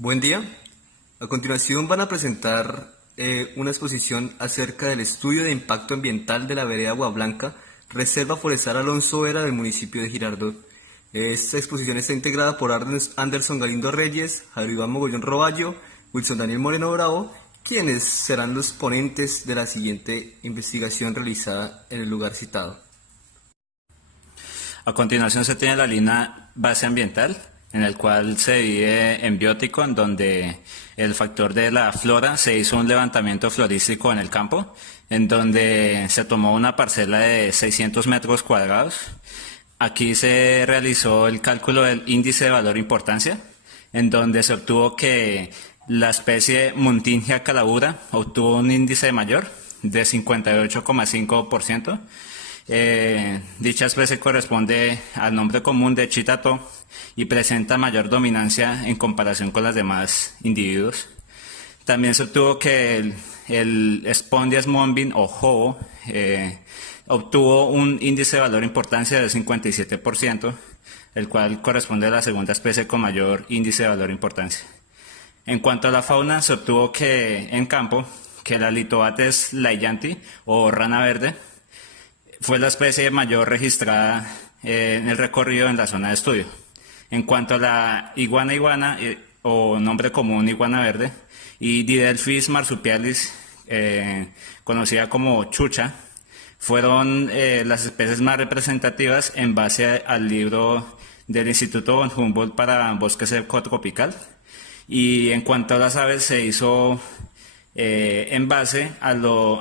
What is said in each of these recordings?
Buen día. A continuación van a presentar una exposición acerca del estudio de impacto ambiental de la vereda Agua Blanca, Reserva Forestal Alonso Vera del municipio de Girardot. Esta exposición está integrada por Anderson Galindo Reyes, Jairo Iván Mogollón Roballo, Wilson Daniel Moreno Bravo, quienes serán los ponentes de la siguiente investigación realizada en el lugar citado. A continuación se tiene la línea base ambiental, en el cual se divide en biótico, en donde el factor de la flora se hizo un levantamiento florístico en el campo, en donde se tomó una parcela de 600 metros cuadrados. Aquí se realizó el cálculo del índice de valor importancia, en donde se obtuvo que la especie Muntingia calabura obtuvo un índice mayor de 58,5%. Dicha especie corresponde al nombre común de chitato y presenta mayor dominancia en comparación con los demás individuos. También se obtuvo que el Spondias monbin o jobo obtuvo un índice de valor importancia de 57%, el cual corresponde a la segunda especie con mayor índice de valor importancia. En cuanto a la fauna, se obtuvo que en campo que la Litobates laiyanti o rana verde fue la especie mayor registrada en el recorrido en la zona de estudio. En cuanto a la iguana o nombre común iguana verde, y Didelphis marsupialis, conocida como chucha, fueron las especies más representativas en base al libro del Instituto von Humboldt para bosques ecotropical. Y en cuanto a las aves, se hizo en base a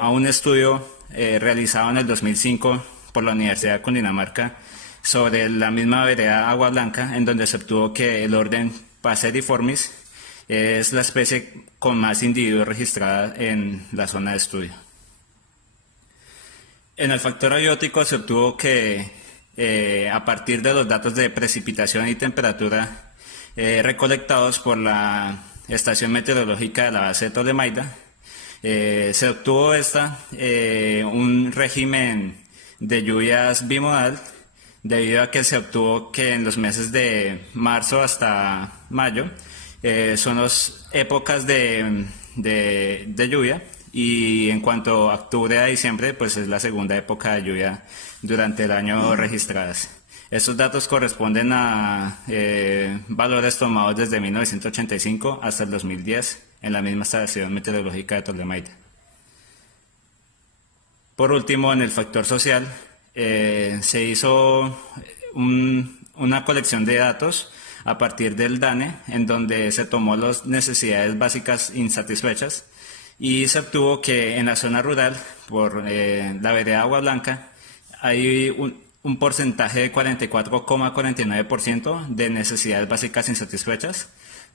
un estudio realizado en el 2005 por la Universidad de Cundinamarca sobre la misma vereda Agua Blanca, en donde se obtuvo que el orden Passeriformis es la especie con más individuos registrada en la zona de estudio. En el factor abiótico se obtuvo que a partir de los datos de precipitación y temperatura recolectados por la Estación Meteorológica de la base de Tolemaida, se obtuvo un régimen de lluvias bimodal, debido a que se obtuvo que en los meses de marzo hasta mayo son las épocas de lluvia, y en cuanto a octubre a diciembre pues es la segunda época de lluvia durante el año registradas. Estos datos corresponden a valores tomados desde 1985 hasta el 2010 en la misma Estación Meteorológica de Tolemaida. Por último, en el factor social, se hizo una colección de datos a partir del DANE, en donde se tomó las necesidades básicas insatisfechas, y se obtuvo que en la zona rural, por la vereda Agua Blanca, hay un porcentaje de 44,49% de necesidades básicas insatisfechas,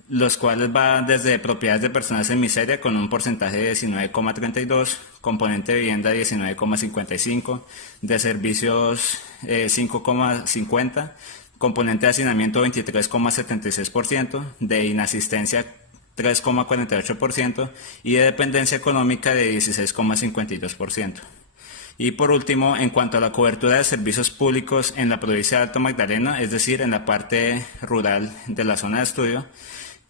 los cuales van desde propiedades de personas en miseria con un porcentaje de 19,32%, componente de vivienda 19,55%, de servicios 5,50%, componente de hacinamiento 23,76%, de inasistencia 3,48% y de dependencia económica de 16,52%. Y por último, en cuanto a la cobertura de servicios públicos en la provincia de Alto Magdalena, es decir, en la parte rural de la zona de estudio,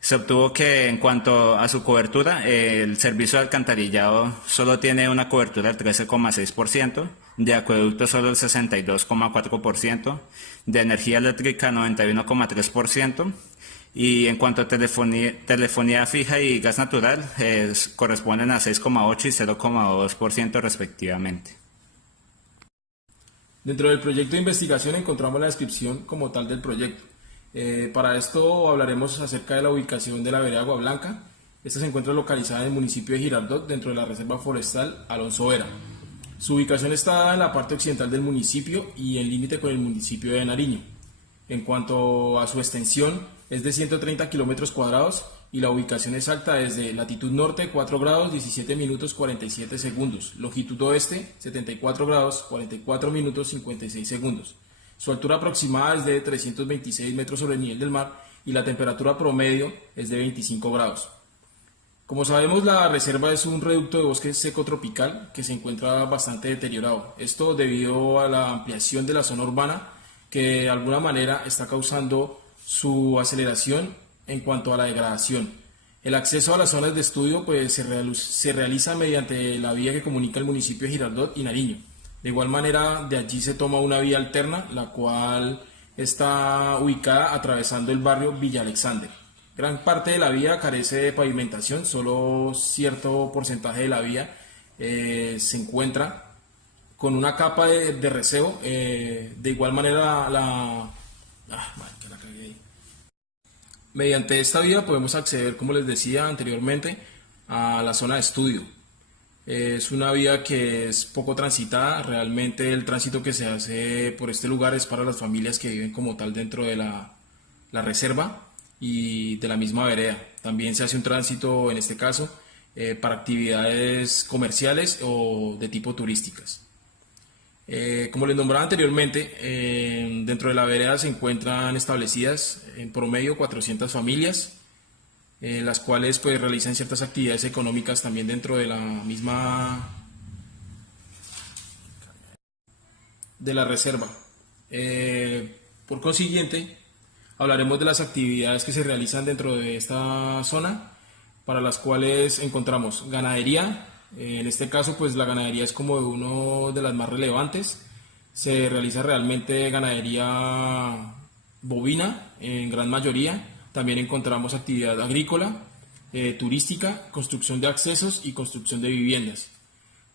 se obtuvo que en cuanto a su cobertura, el servicio de alcantarillado solo tiene una cobertura del 13,6%, de acueducto solo el 62,4%, de energía eléctrica 91,3%, y en cuanto a telefonía fija y gas natural, corresponden a 6,8% y 0,2% respectivamente. Dentro del proyecto de investigación encontramos la descripción como tal del proyecto. Para esto hablaremos acerca de la ubicación de la vereda Agua Blanca. Esta se encuentra localizada en el municipio de Girardot, dentro de la Reserva Forestal Alonso Vera. Su ubicación está en la parte occidental del municipio y en límite con el municipio de Nariño. En cuanto a su extensión, es de 130 kilómetros cuadrados y la ubicación exacta es de latitud norte 4 grados 17 minutos 47 segundos, longitud oeste 74 grados 44 minutos 56 segundos. Su altura aproximada es de 326 metros sobre el nivel del mar y la temperatura promedio es de 25 grados. Como sabemos, la reserva es un reducto de bosque seco tropical que se encuentra bastante deteriorado. Esto debido a la ampliación de la zona urbana, que de alguna manera está causando su aceleración en cuanto a la degradación. El acceso a las zonas de estudio pues, se realiza mediante la vía que comunica el municipio de Girardot y Nariño. De igual manera, de allí se toma una vía alterna, la cual está ubicada atravesando el barrio Villa Alexander. Gran parte de la vía carece de pavimentación, solo cierto porcentaje de la vía se encuentra con una capa de recebo. De igual manera, marica, la cagué ahí. Mediante esta vía podemos acceder, como les decía anteriormente, a la zona de estudio. Es una vía que es poco transitada, realmente el tránsito que se hace por este lugar es para las familias que viven como tal dentro de la reserva y de la misma vereda. También se hace un tránsito, en este caso, para actividades comerciales o de tipo turísticas. Como les nombraba anteriormente, dentro de la vereda se encuentran establecidas en promedio 400 familias, las cuales pues realizan ciertas actividades económicas también dentro de la misma de la reserva. Por consiguiente, hablaremos de las actividades que se realizan dentro de esta zona, para las cuales encontramos ganadería. En este caso, pues la ganadería es como uno de las más relevantes. Se realiza realmente ganadería bovina en gran mayoría. También encontramos actividad agrícola, turística, construcción de accesos y construcción de viviendas.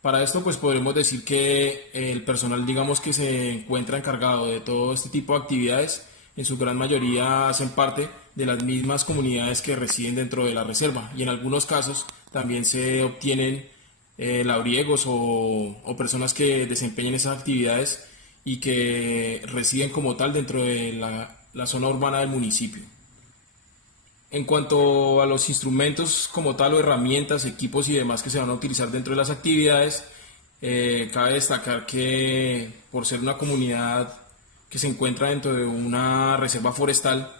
Para esto, pues podremos decir que el personal, digamos, que se encuentra encargado de todo este tipo de actividades, en su gran mayoría hacen parte de las mismas comunidades que residen dentro de la reserva, y en algunos casos también se obtienen labriegos o personas que desempeñen esas actividades y que residen como tal dentro de la zona urbana del municipio. En cuanto a los instrumentos como tal o herramientas, equipos y demás que se van a utilizar dentro de las actividades, cabe destacar que por ser una comunidad que se encuentra dentro de una reserva forestal,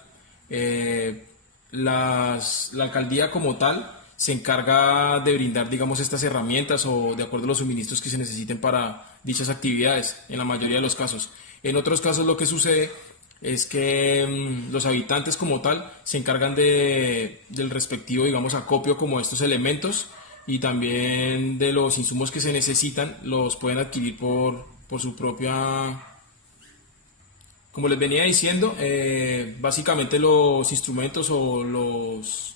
la alcaldía como tal se encarga de brindar, digamos, estas herramientas o de acuerdo a los suministros que se necesiten para dichas actividades, en la mayoría de los casos. En otros casos lo que sucede es que los habitantes como tal se encargan del respectivo, digamos, acopio como estos elementos, y también de los insumos que se necesitan los pueden adquirir por su propia. Como les venía diciendo, básicamente los instrumentos o los,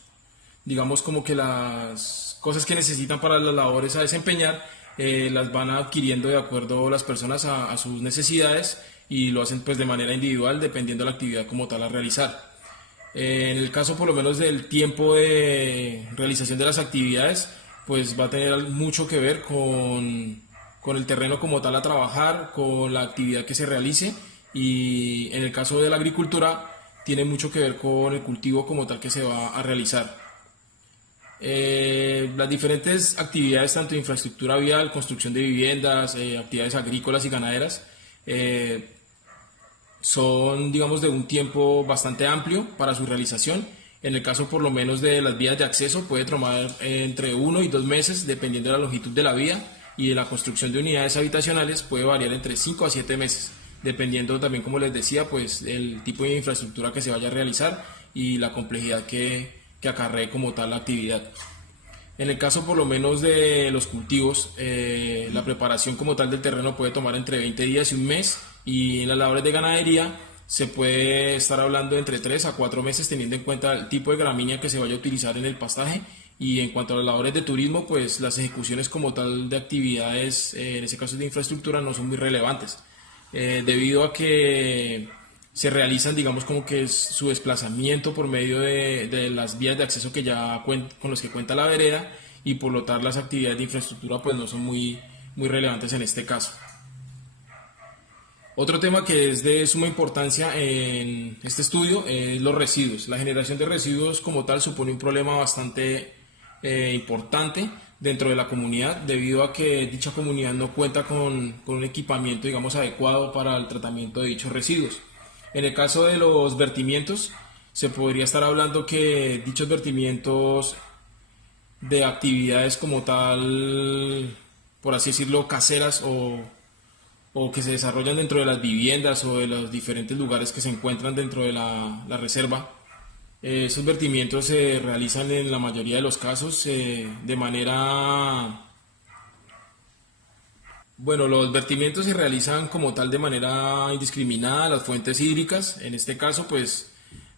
digamos, como que las cosas que necesitan para las labores a desempeñar, las van adquiriendo de acuerdo a las personas a sus necesidades, y lo hacen pues de manera individual dependiendo de la actividad como tal a realizar. En el caso por lo menos del tiempo de realización de las actividades, pues va a tener mucho que ver con el terreno como tal a trabajar, con la actividad que se realice, y en el caso de la agricultura tiene mucho que ver con el cultivo como tal que se va a realizar. Las diferentes actividades, tanto de infraestructura vial, construcción de viviendas, actividades agrícolas y ganaderas, son, digamos, de un tiempo bastante amplio para su realización. En el caso por lo menos de las vías de acceso puede tomar entre 1 y 2 meses dependiendo de la longitud de la vía, y de la construcción de unidades habitacionales puede variar entre 5 a 7 meses dependiendo también, como les decía, pues el tipo de infraestructura que se vaya a realizar y la complejidad que acarree como tal la actividad. En el caso por lo menos de los cultivos, la preparación como tal del terreno puede tomar entre 20 días y un mes, y en las labores de ganadería se puede estar hablando entre 3 a 4 meses teniendo en cuenta el tipo de gramínea que se vaya a utilizar en el pastaje. Y en cuanto a las labores de turismo, pues las ejecuciones como tal de actividades, en ese caso de infraestructura, no son muy relevantes, debido a que se realizan, digamos, como que es su desplazamiento por medio de las vías de acceso que ya con los que cuenta la vereda, y por lo tanto las actividades de infraestructura pues no son muy relevantes en este caso. Otro tema que es de suma importancia en este estudio es los residuos. La generación de residuos como tal supone un problema bastante importante dentro de la comunidad, debido a que dicha comunidad no cuenta con un equipamiento, digamos, adecuado para el tratamiento de dichos residuos. En el caso de los vertimientos, se podría estar hablando que dichos vertimientos de actividades como tal, por así decirlo, caseras o que se desarrollan dentro de las viviendas o de los diferentes lugares que se encuentran dentro de la reserva, Esos vertimientos se realizan en la mayoría de los casos de manera. Bueno, los vertimientos se realizan como tal de manera indiscriminada a las fuentes hídricas, en este caso pues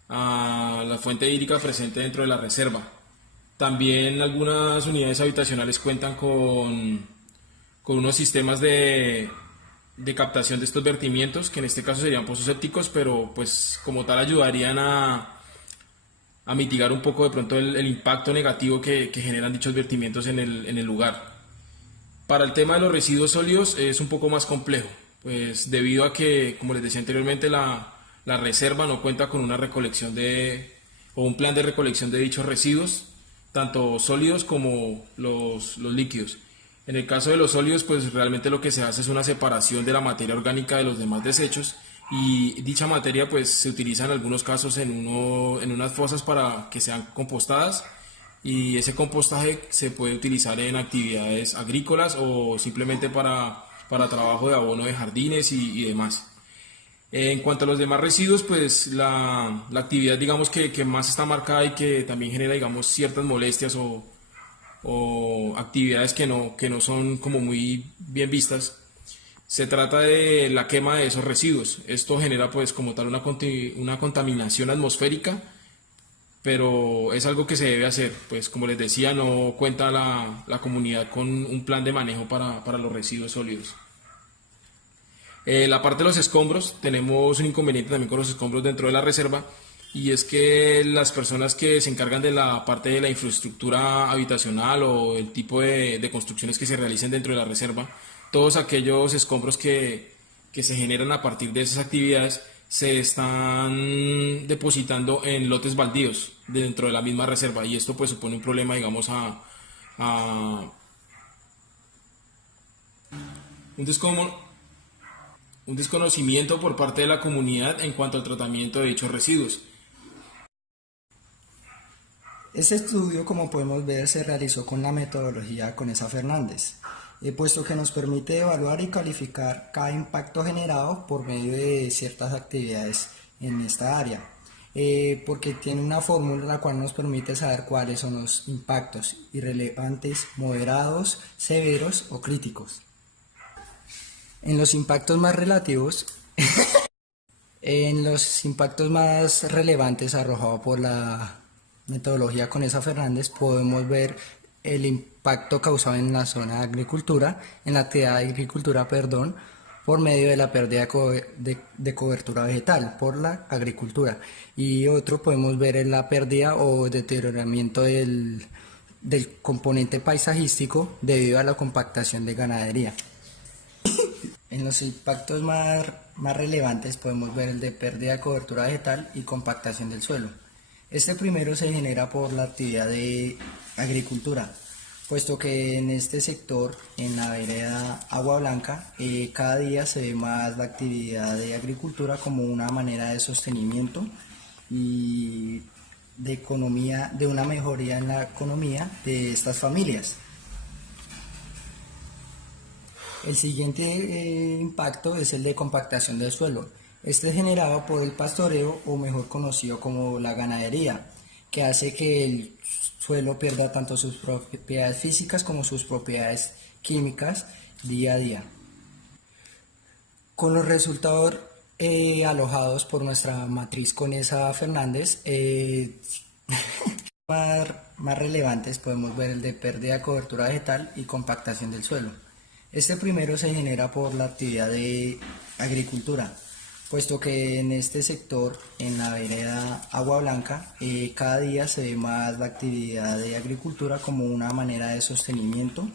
a la fuente hídrica presente dentro de la reserva. También algunas unidades habitacionales cuentan con unos sistemas de captación de estos vertimientos, que en este caso serían pozos sépticos, pero pues como tal ayudarían a mitigar un poco de pronto el impacto negativo que generan dichos vertimientos en el lugar. Para el tema de los residuos sólidos es un poco más complejo, pues debido a que, como les decía anteriormente, la reserva no cuenta con una recolección o un plan de recolección de dichos residuos, tanto sólidos como los líquidos. En el caso de los sólidos, pues realmente lo que se hace es una separación de la materia orgánica de los demás desechos y dicha materia pues se utiliza en algunos casos en unas fosas para que sean compostadas y ese compostaje se puede utilizar en actividades agrícolas o simplemente para trabajo de abono de jardines y demás. En cuanto a los demás residuos, pues la actividad digamos que más está marcada y que también genera digamos ciertas molestias o actividades que no son como muy bien vistas. Se trata de la quema de esos residuos. Esto genera pues como tal una contaminación atmosférica, pero es algo que se debe hacer, pues como les decía, no cuenta la comunidad con un plan de manejo para los residuos sólidos. La parte de los escombros, tenemos un inconveniente también con los escombros dentro de la reserva, y es que las personas que se encargan de la parte de la infraestructura habitacional o el tipo de construcciones que se realicen dentro de la reserva, todos aquellos escombros que se generan a partir de esas actividades se están depositando en lotes baldíos dentro de la misma reserva, y esto pues supone un problema digamos a un un desconocimiento por parte de la comunidad en cuanto al tratamiento de dichos residuos. Este estudio, como podemos ver, se realizó con la metodología Conesa Fernández, puesto que nos permite evaluar y calificar cada impacto generado por medio de ciertas actividades en esta área, porque tiene una fórmula la cual nos permite saber cuáles son los impactos irrelevantes, moderados, severos o críticos. En los impactos más relativos, en los impactos más relevantes arrojados por la metodología Conesa Fernández, podemos ver el impacto causado en la zona de agricultura, en la actividad de agricultura, perdón, por medio de la pérdida de cobertura vegetal por la agricultura. Y otro podemos ver en la pérdida o deterioramiento del componente paisajístico debido a la compactación de ganadería. En los impactos más relevantes podemos ver el de pérdida de cobertura vegetal y compactación del suelo. Este primero se genera por la actividad de agricultura, puesto que en este sector, en la vereda Agua Blanca, cada día se ve más la actividad de agricultura como una manera de sostenimiento y de economía, de una mejoría en la economía de estas familias. El siguiente impacto es el de compactación del suelo. Este es generado por el pastoreo, o mejor conocido como la ganadería, que hace que el suelo pierda tanto sus propiedades físicas como sus propiedades químicas día a día. Con los resultados alojados por nuestra matriz Conesa Fernández, más relevantes podemos ver el de pérdida de cobertura vegetal y compactación del suelo. Este primero se genera por la actividad de agricultura, puesto que en este sector, en la vereda Agua Blanca, cada día se ve más la actividad de agricultura como una manera de sostenimiento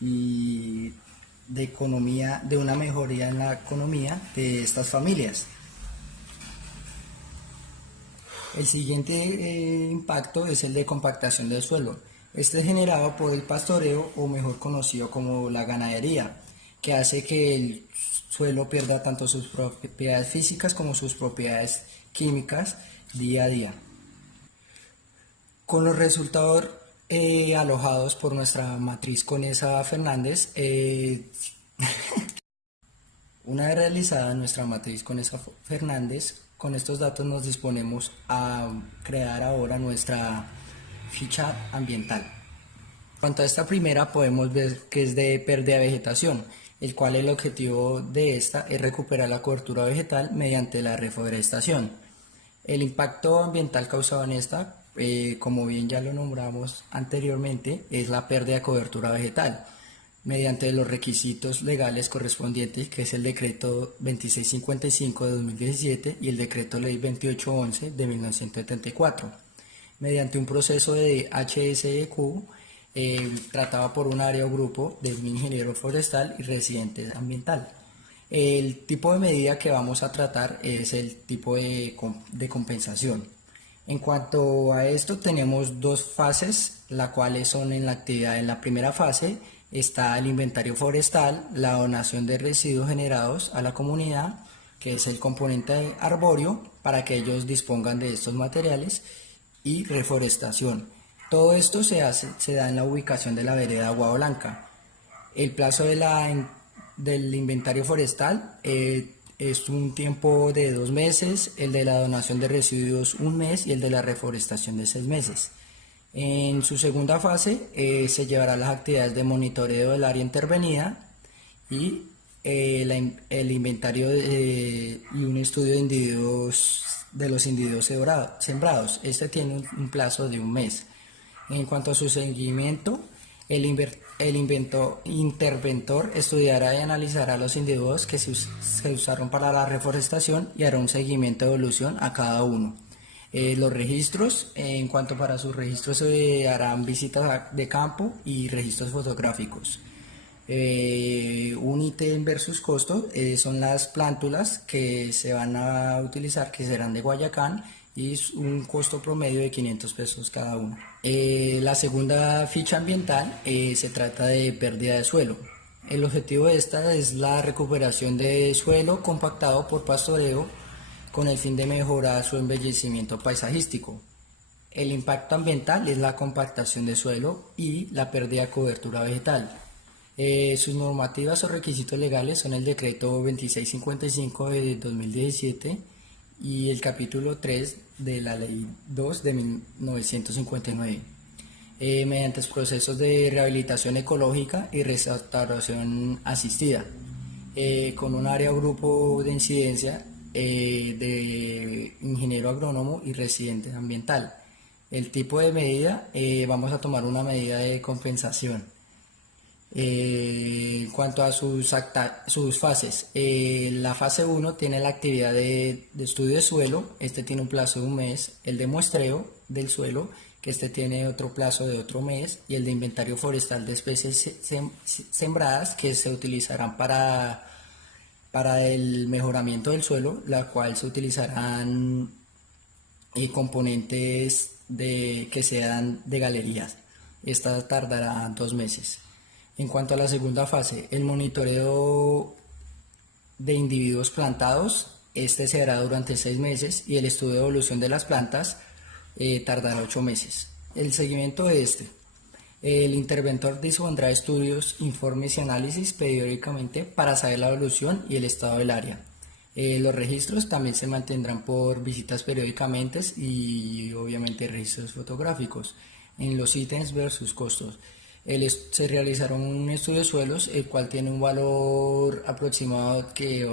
y de economía, de una mejoría en la economía de estas familias. El siguiente impacto es el de compactación del suelo. Este es generado por el pastoreo, o mejor conocido como la ganadería, que hace que el suelo pierda tanto sus propiedades físicas como sus propiedades químicas día a día. Con los resultados alojados por nuestra matriz Conesa Fernández, una vez realizada nuestra matriz Conesa Fernández con estos datos nos disponemos a crear ahora nuestra ficha ambiental. En cuanto a esta primera, podemos ver que es de pérdida de vegetación, el cual el objetivo de esta es recuperar la cobertura vegetal mediante la reforestación. El impacto ambiental causado en esta, como bien ya lo nombramos anteriormente, es la pérdida de cobertura vegetal, mediante los requisitos legales correspondientes, que es el decreto 2655 de 2017 y el decreto ley 2811 de 1974, mediante un proceso de HSEQ tratado por un área o grupo de un ingeniero forestal y residente ambiental. El tipo de medida que vamos a tratar es el tipo de compensación. En cuanto a esto, tenemos dos fases, las cuales son en la actividad. En la primera fase está el inventario forestal, la donación de residuos generados a la comunidad, que es el componente arbóreo, para que ellos dispongan de estos materiales, y reforestación. Todo esto se da en la ubicación de la vereda Agua Blanca. El plazo del inventario forestal es un tiempo de 2 meses, el de la donación de residuos 1 mes y el de la reforestación de 6 meses. En su segunda fase se llevará las actividades de monitoreo del área intervenida y el inventario y un estudio de los individuos sembrados. Este tiene un plazo de 1 mes. En cuanto a su seguimiento, el interventor estudiará y analizará los individuos que se usaron para la reforestación y hará un seguimiento de evolución a cada uno. Los registros, en cuanto para sus registros se harán visitas de campo y registros fotográficos. Un ítem versus costo son las plántulas que se van a utilizar, que serán de Guayacán, y un costo promedio de 500 pesos cada uno. La segunda ficha ambiental se trata de pérdida de suelo. El objetivo de esta es la recuperación de suelo compactado por pastoreo con el fin de mejorar su embellecimiento paisajístico. El impacto ambiental es la compactación de suelo y la pérdida de cobertura vegetal. Sus normativas o requisitos legales son el decreto 2655 de 2017 y el capítulo 3 de la ley 2 de 1959, mediante procesos de rehabilitación ecológica y restauración asistida, con un área o grupo de incidencia de ingeniero agrónomo y residente ambiental. El tipo de medida, vamos a tomar una medida de compensación. En cuanto a sus fases, la fase 1 tiene la actividad de estudio de suelo, este tiene un plazo de 1 mes, el de muestreo del suelo, que este tiene otro plazo de otro mes, y el de inventario forestal de especies sembradas, que se utilizarán para el mejoramiento del suelo, la cual se utilizarán componentes que sean de galerías. Esta tardará 2 meses. En cuanto a la segunda fase, el monitoreo de individuos plantados, este se hará durante 6 meses y el estudio de evolución de las plantas tardará 8 meses. El seguimiento de el interventor dispondrá de estudios, informes y análisis periódicamente para saber la evolución y el estado del área. Los registros también se mantendrán por visitas periódicamente y obviamente registros fotográficos en los ítems versus costos. Se realizará un estudio de suelos, el cual tiene un valor aproximado que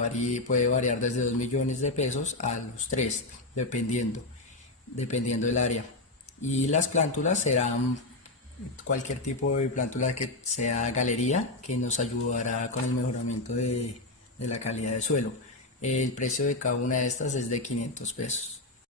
puede variar desde 2 millones de pesos a los 3, dependiendo del área. Y las plántulas serán cualquier tipo de plántula que sea galería, que nos ayudará con el mejoramiento de la calidad del suelo. El precio de cada una de estas es de 500 pesos.